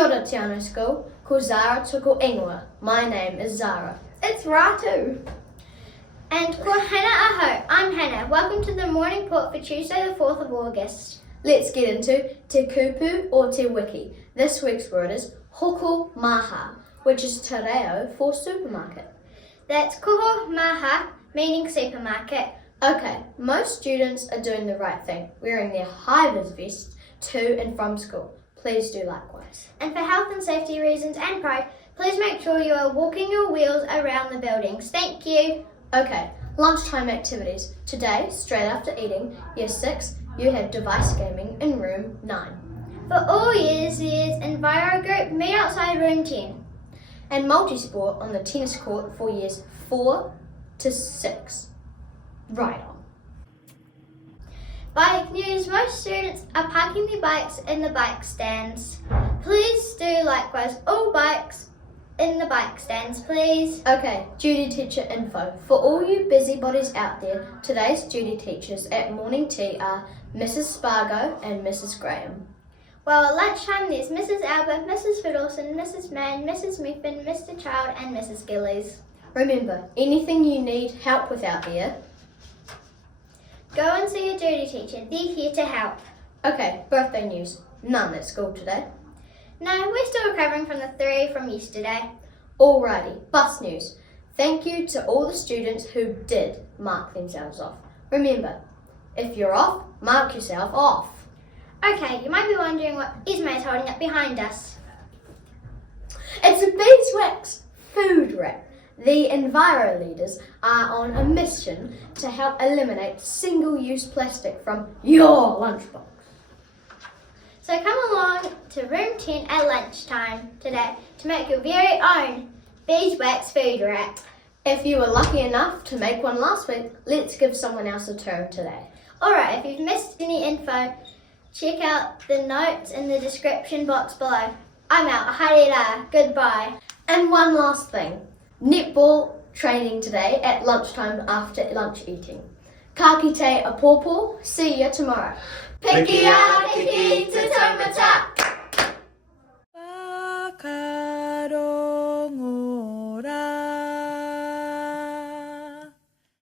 Kia ora Te Anau School, ko Zara tuku ingoa. My name is Zara. It's Rātu. And ko Hannah ahau. I'm Hannah. Welcome to the morning port for Tuesday the 4th of August. Let's get into te kupu or te wiki. This week's word is hoko-maha, which is te reo for supermarket. That's hoko-maha, meaning supermarket. Okay, most students are doing the right thing, wearing their Hi Viz vests to and from school. Please do likewise. And for health and safety reasons and pride, please make sure you are walking your wheels around the buildings. Thank you. Okay, lunchtime activities. Today, straight after eating, Year 6, you have device gaming in room 9. For all years, there's Enviro Group, meet outside room 10. And multi-sport on the tennis court for years 4 to 6. Right on. Bike news, most students are parking their bikes in the bike stands. Please do likewise, all bikes in the bike stands, please. Okay, duty teacher info. For all you busybodies out there, today's duty teachers at morning tea are Mrs. Spargo and Mrs. Graham. Well, at lunchtime there's Mrs. Albert, Mrs. Fiddleson, Mrs. Mann, Mrs. Muffin, Mr. Child and Mrs. Gillies. Remember, anything you need help with out there, go and see your duty teacher, they're here to help. Okay, birthday news. None at school today. No, we're still recovering from the 3 from yesterday. Alrighty, bus news. Thank you to all the students who did mark themselves off. Remember, if you're off, mark yourself off. Okay, you might be wondering what Isma is holding up behind us. It's a beeswax food wrap. The Enviro leaders are on a mission to help eliminate single-use plastic from your lunchbox. So come along to room 10 at lunchtime today to make your very own beeswax food wrap. If you were lucky enough to make one last week, let's give someone else a turn today. Alright, if you've missed any info, check out the notes in the description box below. I'm out. Haere, goodbye. And one last thing. Netball training today at lunchtime after lunch eating. Ka kite a pōpō. See you tomorrow. Piki a kiki te taumata.